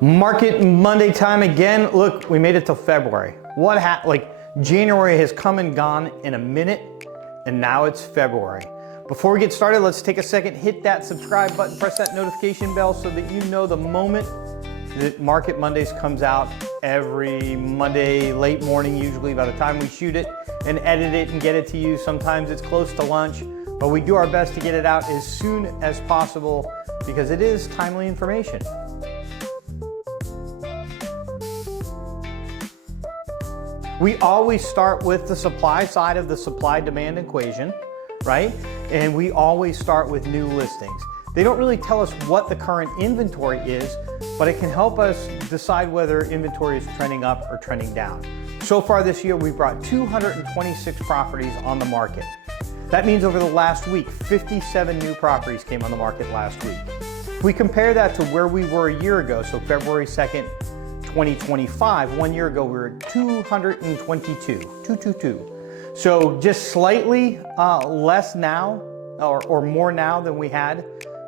Market Monday time again. Look, we made it till February. January has come and gone in a minute, and now it's February. Before we get started, let's take a second, hit that subscribe button, press that notification bell so that you know the moment that Market Mondays comes out every Monday, late morning, usually by the time we shoot it and edit it and get it to you. Sometimes it's close to lunch, but we do our best to get it out as soon as possible because it is timely information. We always start with the supply side of the supply-demand equation, right? And we always start with new listings. They don't really tell us what the current inventory is, but it can help us decide whether inventory is trending up or trending down. So far this year, we brought 226 properties on the market. That means over the last week, 57 new properties came on the market last week. If we compare that to where we were a year ago, so February 2nd, 2025, 1 year ago, we were at 222. So just slightly less now, or more now than we had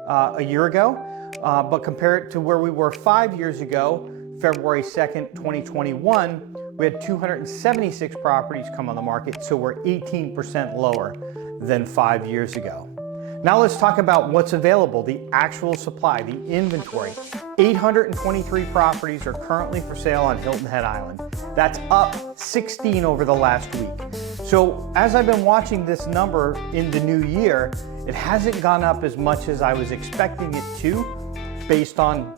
a year ago. But compare it to where we were 5 years ago, February 2nd, 2021, we had 276 properties come on the market, so we're 18% lower than 5 years ago. Now let's talk about what's available, the actual supply, the inventory. 823 properties are currently for sale on Hilton Head Island. That's up 16 over the last week. So as I've been watching this number in the new year, it hasn't gone up as much as I was expecting it to, based on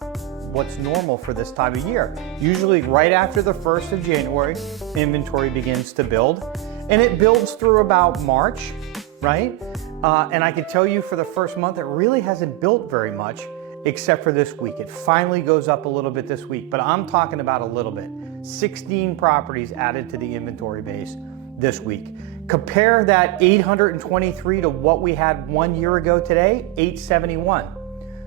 what's normal for this time of year. Usually right after the 1st of January, inventory begins to build, and it builds through about March, right? And I can tell you for the first month, it really hasn't built very much, except for this week. It finally goes up a little bit this week, but I'm talking about a little bit. 16 properties added to the inventory base this week. Compare that 823 to what we had 1 year ago today, 871.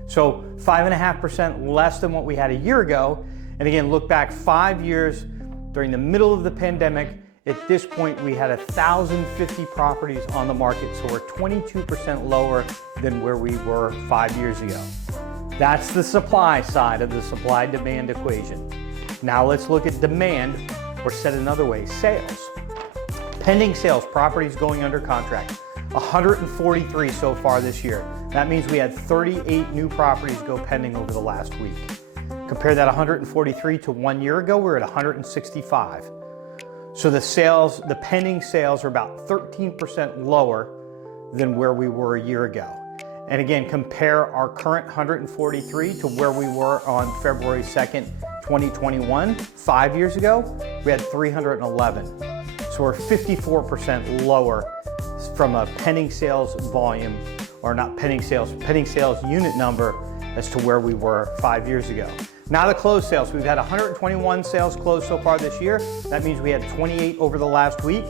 So 5.5% less than what we had a year ago. And again, look back 5 years during the middle of the pandemic. At this point, we had 1,050 properties on the market, so we're 22% lower than where we were 5 years ago. That's the supply side of the supply-demand equation. Now let's look at demand, or said another way, sales. Pending sales, properties going under contract, 143 so far this year. That means we had 38 new properties go pending over the last week. Compare that 143 to 1 year ago, we're at 165. So the pending sales are about 13% lower than where we were a year ago. And again, compare our current 143 to where we were on February 2nd, 2021. 5 years ago, we had 311. So we're 54% lower from a pending sales volume, or not pending sales unit number as to where we were 5 years ago. Now the closed sales, we've had 121 sales closed so far this year. That means we had 28 over the last week.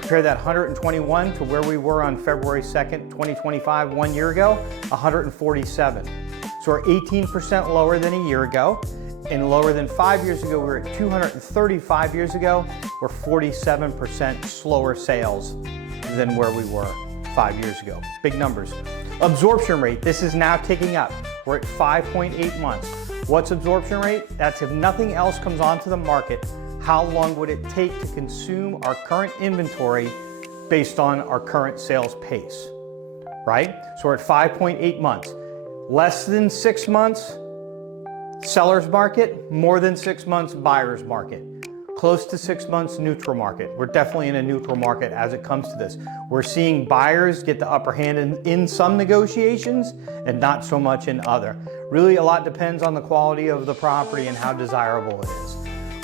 Compare that 121 to where we were on February 2nd, 2025, 1 year ago, 147. So we're 18% lower than a year ago, and lower than 5 years ago. We were at 235 years ago. We're 47% slower sales than where we were 5 years ago. Big numbers. Absorption rate, this is now ticking up. We're at 5.8 months. What's absorption rate? That's if nothing else comes onto the market, how long would it take to consume our current inventory based on our current sales pace, right? So we're at 5.8 months. Less than 6 months, seller's market. More than 6 months, buyer's market. Close to 6 months, neutral market. We're definitely in a neutral market as it comes to this. We're seeing buyers get the upper hand in some negotiations and not so much in other. Really, a lot depends on the quality of the property and how desirable it is.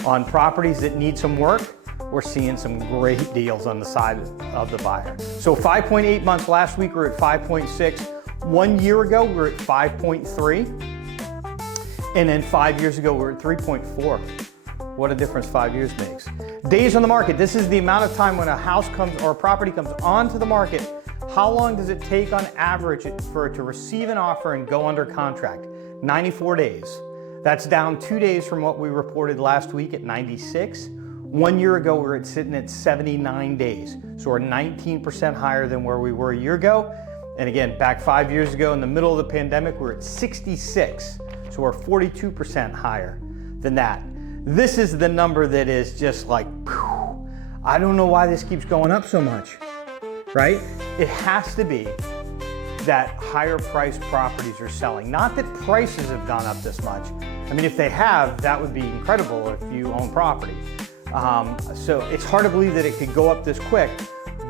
On properties that need some work, we're seeing some great deals on the side of the buyer. So 5.8 months, last week we were at 5.6. 1 year ago, we were at 5.3. And then 5 years ago, we were at 3.4. What a difference 5 years makes. Days on the market. This is the amount of time when a house comes or a property comes onto the market. How long does it take on average for it to receive an offer and go under contract? 94 days. That's down 2 days from what we reported last week at 96. 1 year ago, we were sitting at 79 days. So we're 19% higher than where we were a year ago. And again, back 5 years ago in the middle of the pandemic, we were at 66. So we're 42% higher. than that. This is the number that is just like, whew, I don't know why this keeps going up so much, right? It has to be that higher priced properties are selling. Not that prices have gone up this much. I mean, if they have, that would be incredible if you own property. So it's hard to believe that it could go up this quick,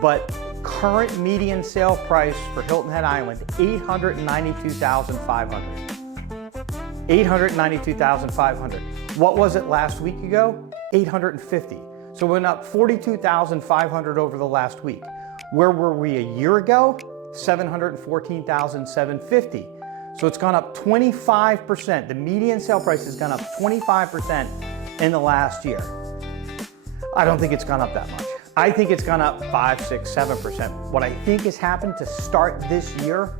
but current median sale price for Hilton Head Island, $892,500. $892,500. What was it last week ago? $850. So it went up $42,500 over the last week. Where were we a year ago? $714,750. So it's gone up 25%. The median sale price has gone up 25% in the last year. I don't think it's gone up that much. I think it's gone up 5, 6, 7%. What I think has happened to start this year,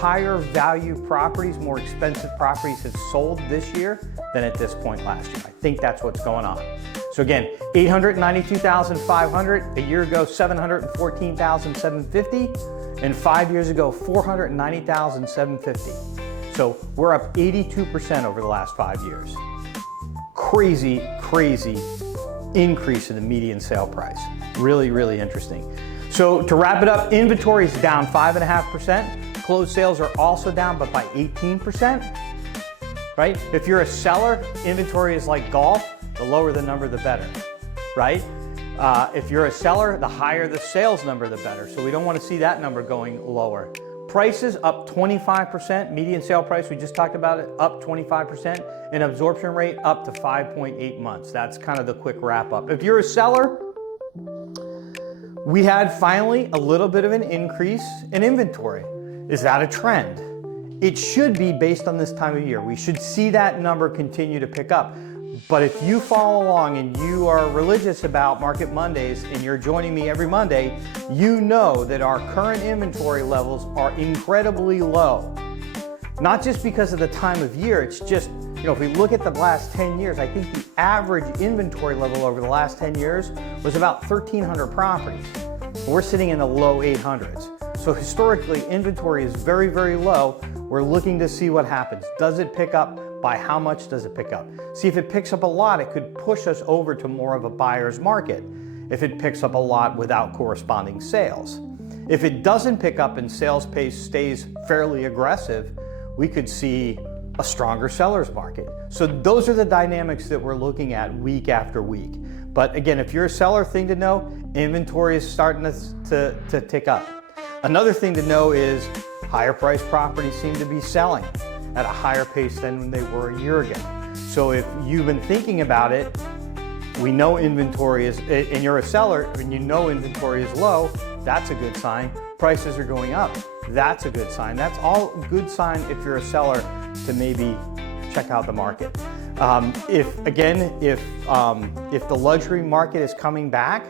higher value properties, more expensive properties have sold this year than at this point last year. I think that's what's going on. So again, $892,500, a year ago, $714,750, and 5 years ago, $490,750. So we're up 82% over the last 5 years. Crazy, crazy increase in the median sale price. Really, really interesting. So to wrap it up, inventory is down 5.5%. Closed sales are also down, but by 18%, right? If you're a seller, inventory is like golf. The lower the number, the better, right? If you're a seller, the higher the sales number, the better. So we don't want to see that number going lower. Prices up 25%, median sale price, we just talked about it, up 25%, and absorption rate up to 5.8 months. That's kind of the quick wrap up. If you're a seller, we had finally a little bit of an increase in inventory. Is that a trend? It should be based on this time of year. We should see that number continue to pick up. But if you follow along and you are religious about Market Mondays and you're joining me every Monday, you know that our current inventory levels are incredibly low. Not just because of the time of year, it's just, you know, if we look at the last 10 years, I think the average inventory level over the last 10 years was about 1,300 properties. We're sitting in the low 800s. So historically, inventory is very, very low. We're looking to see what happens. Does it pick up? By how much does it pick up? See, if it picks up a lot, it could push us over to more of a buyer's market. If it picks up a lot without corresponding sales. If it doesn't pick up and sales pace stays fairly aggressive, we could see a stronger seller's market. So those are the dynamics that we're looking at week after week. But again, if you're a seller, thing to know, inventory is starting to tick up. Another thing to know is higher priced properties seem to be selling at a higher pace than when they were a year ago. So if you've been thinking about it, we know inventory is, and you're a seller and you know inventory is low, that's a good sign. Prices are going up, that's a good sign. That's all a good sign if you're a seller to maybe check out the market. If the luxury market is coming back,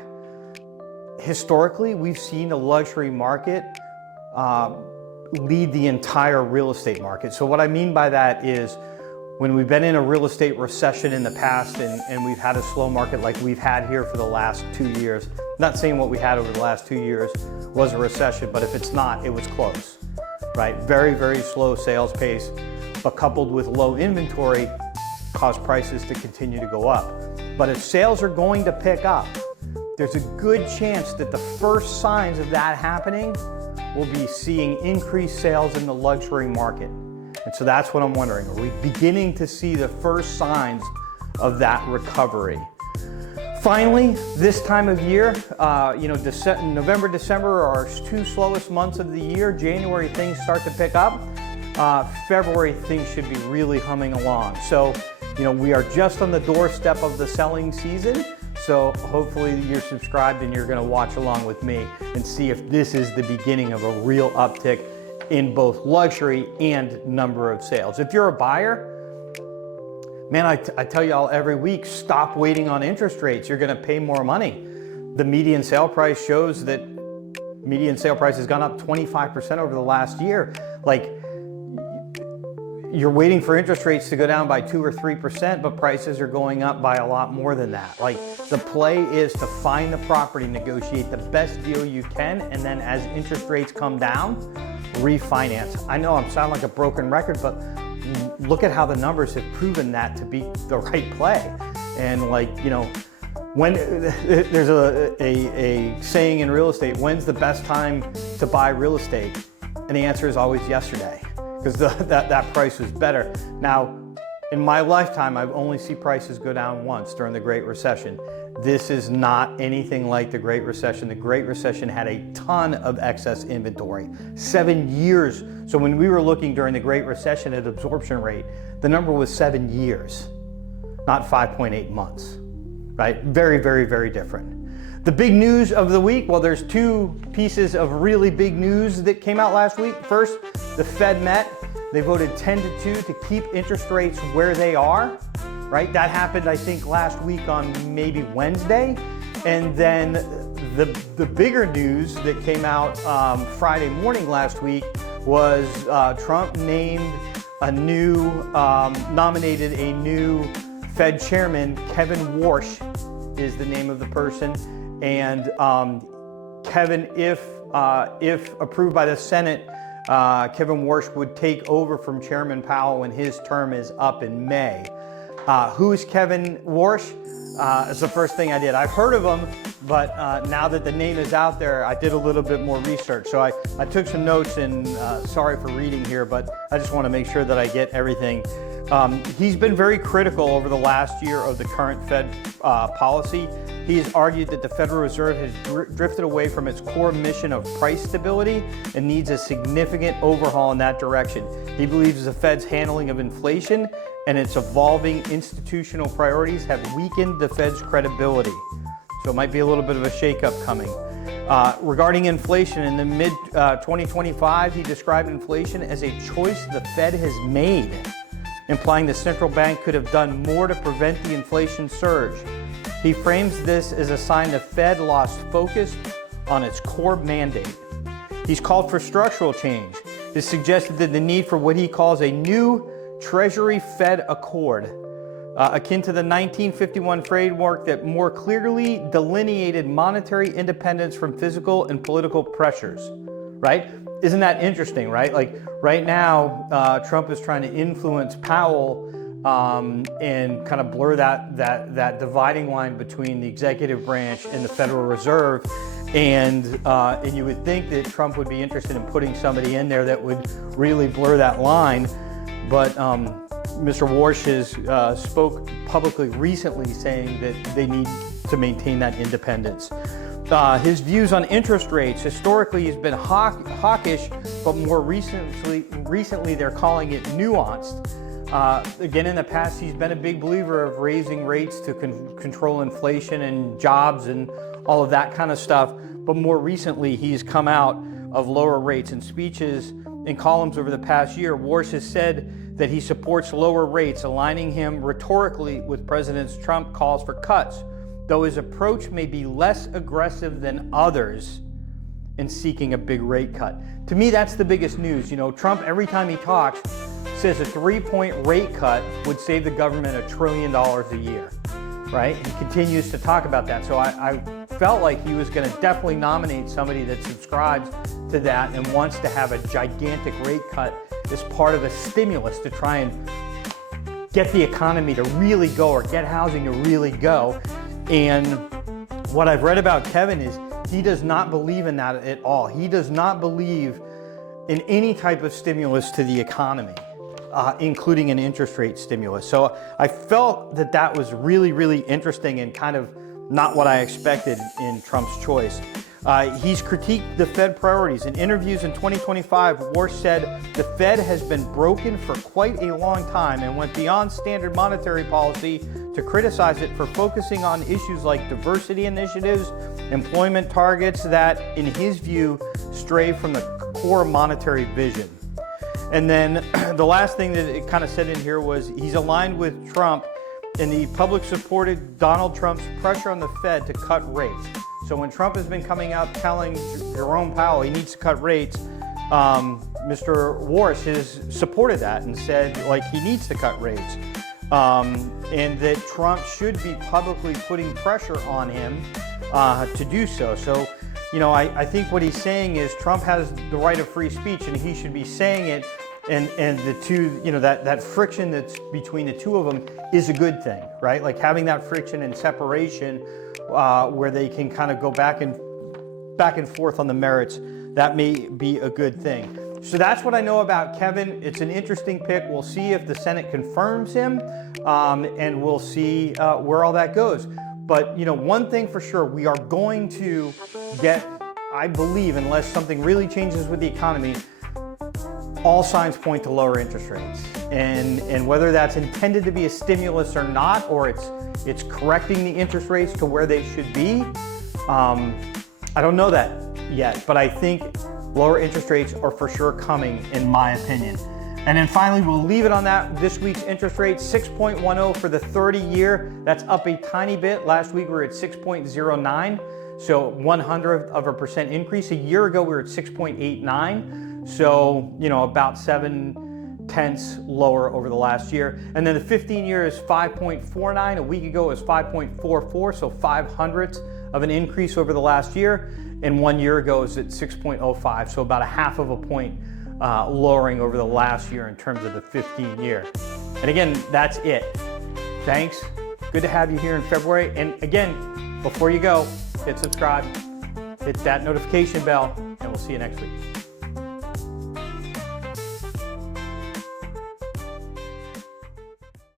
historically, we've seen the luxury market lead the entire real estate market. So what I mean by that is when we've been in a real estate recession in the past and we've had a slow market like we've had here for the last 2 years, not saying what we had over the last 2 years was a recession, but if it's not, it was close, right? Very, very slow sales pace, but coupled with low inventory caused prices to continue to go up. But if sales are going to pick up, there's a good chance that the first signs of that happening will be seeing increased sales in the luxury market. And so that's what I'm wondering. Are we beginning to see the first signs of that recovery? Finally, this time of year, November, December are our 2 slowest months of the year. January, things start to pick up. February, things should be really humming along. So, we are just on the doorstep of the selling season. So hopefully you're subscribed and you're going to watch along with me and see if this is the beginning of a real uptick in both luxury and number of sales. If you're a buyer, man, I tell y'all every week, stop waiting on interest rates. You're going to pay more money. The median sale price shows that median sale price has gone up 25% over the last year. Like, you're waiting for interest rates to go down by 2 or 3%, but prices are going up by a lot more than that. Like, the play is to find the property, negotiate the best deal you can, and then as interest rates come down, refinance. I know I sound like a broken record, but look at how the numbers have proven that to be the right play. And like, you know, when there's a saying in real estate, when's the best time to buy real estate? And the answer is always yesterday, because that price was better. Now, in my lifetime, I've only seen prices go down once during the Great Recession. This is not anything like the Great Recession. The Great Recession had a ton of excess inventory, 7 years. So when we were looking during the Great Recession at absorption rate, the number was 7 years, not 5.8 months, right? Very, very, very different. The big news of the week, well, there's two pieces of really big news that came out last week. First, the Fed met. They voted 10-2 to keep interest rates where they are, right? That happened, I think, last week on maybe Wednesday. And then the bigger news that came out Friday morning last week was Trump nominated a new Fed chairman. Kevin Warsh is the name of the person. And Kevin, if approved by the Senate, Kevin Warsh would take over from Chairman Powell when his term is up in May. Who's Kevin Warsh? It's the first thing I did. I've heard of him, but now that the name is out there, I did a little bit more research. So I took some notes, and sorry for reading here, but I just want to make sure that I get everything. He's been very critical over the last year of the current Fed policy. He has argued that the Federal Reserve has drifted away from its core mission of price stability and needs a significant overhaul in that direction. He believes the Fed's handling of inflation and its evolving institutional priorities have weakened the Fed's credibility. So it might be a little bit of a shakeup coming. Regarding inflation, in the mid-2025, he described inflation as a choice the Fed has made, implying the central bank could have done more to prevent the inflation surge. He frames this as a sign the Fed lost focus on its core mandate. He's called for structural change. He suggested that the need for what he calls a new Treasury-Fed Accord, akin to the 1951 framework that more clearly delineated monetary independence from physical and political pressures, right? Isn't that interesting, right? Like right now, Trump is trying to influence Powell and kind of blur that dividing line between the executive branch and the Federal Reserve. And you would think that Trump would be interested in putting somebody in there that would really blur that line. But Mr. Warsh has spoke publicly recently saying that they need to maintain that independence. His views on interest rates, historically he's been hawkish, but more recently they're calling it nuanced. Again, in the past, he's been a big believer of raising rates to control inflation and jobs and all of that kind of stuff. But more recently, he's come out of lower rates. In speeches and columns over the past year, Warsh has said that he supports lower rates, aligning him rhetorically with President Trump's calls for cuts, though his approach may be less aggressive than others in seeking a big rate cut. To me, that's the biggest news. You know, Trump, every time he talks, says a 3-point rate cut would save the government $1 trillion a year, right? He continues to talk about that. So I felt like he was going to definitely nominate somebody that subscribes to that and wants to have a gigantic rate cut as part of a stimulus to try and get the economy to really go, or get housing to really go. And what I've read about Kevin is he does not believe in that at all. He does not believe in any type of stimulus to the economy, including an interest rate stimulus. So I felt that that was really, really interesting and kind of not what I expected in Trump's choice. He's critiqued the Fed priorities. In interviews in 2025, Warsh said the Fed has been broken for quite a long time and went beyond standard monetary policy to criticize it for focusing on issues like diversity initiatives, employment targets that, in his view, stray from the core monetary vision. And then the last thing that it kind of said in here was he's aligned with Trump, and the public supported Donald Trump's pressure on the Fed to cut rates. So when Trump has been coming out telling Jerome Powell he needs to cut rates, Mr. Warsh has supported that and said like he needs to cut rates, and that Trump should be publicly putting pressure on him to do so. So, you know, I think what he's saying is Trump has the right of free speech and he should be saying it And the two, that friction that's between the two of them is a good thing, right? Like having that friction and separation where they can kind of go back and forth on the merits, that may be a good thing. So that's what I know about Kevin. It's an interesting pick. We'll see if the Senate confirms him, and we'll see where all that goes. But one thing for sure, we are going to get, I believe, unless something really changes with the economy, all signs point to lower interest rates. And whether that's intended to be a stimulus or not, or it's correcting the interest rates to where they should be, I don't know that yet, but I think lower interest rates are for sure coming, in my opinion. And then finally, we'll leave it on that. This week's interest rate, 6.10 for the 30-year. That's up a tiny bit. Last week we were at 6.09, so 1/100% increase. A year ago we were at 6.89, so about 7/10 lower over the last year. And then the 15-year is 5.49. A week ago it was 5.44, so 0.05 of an increase over the last year. And 1 year ago is at 6.05, so about 0.5 point lowering over the last year in terms of the 15-year. And again, that's it. Thanks. Good to have you here in February. And again, before you go, hit subscribe, hit that notification bell, and we'll see you next week.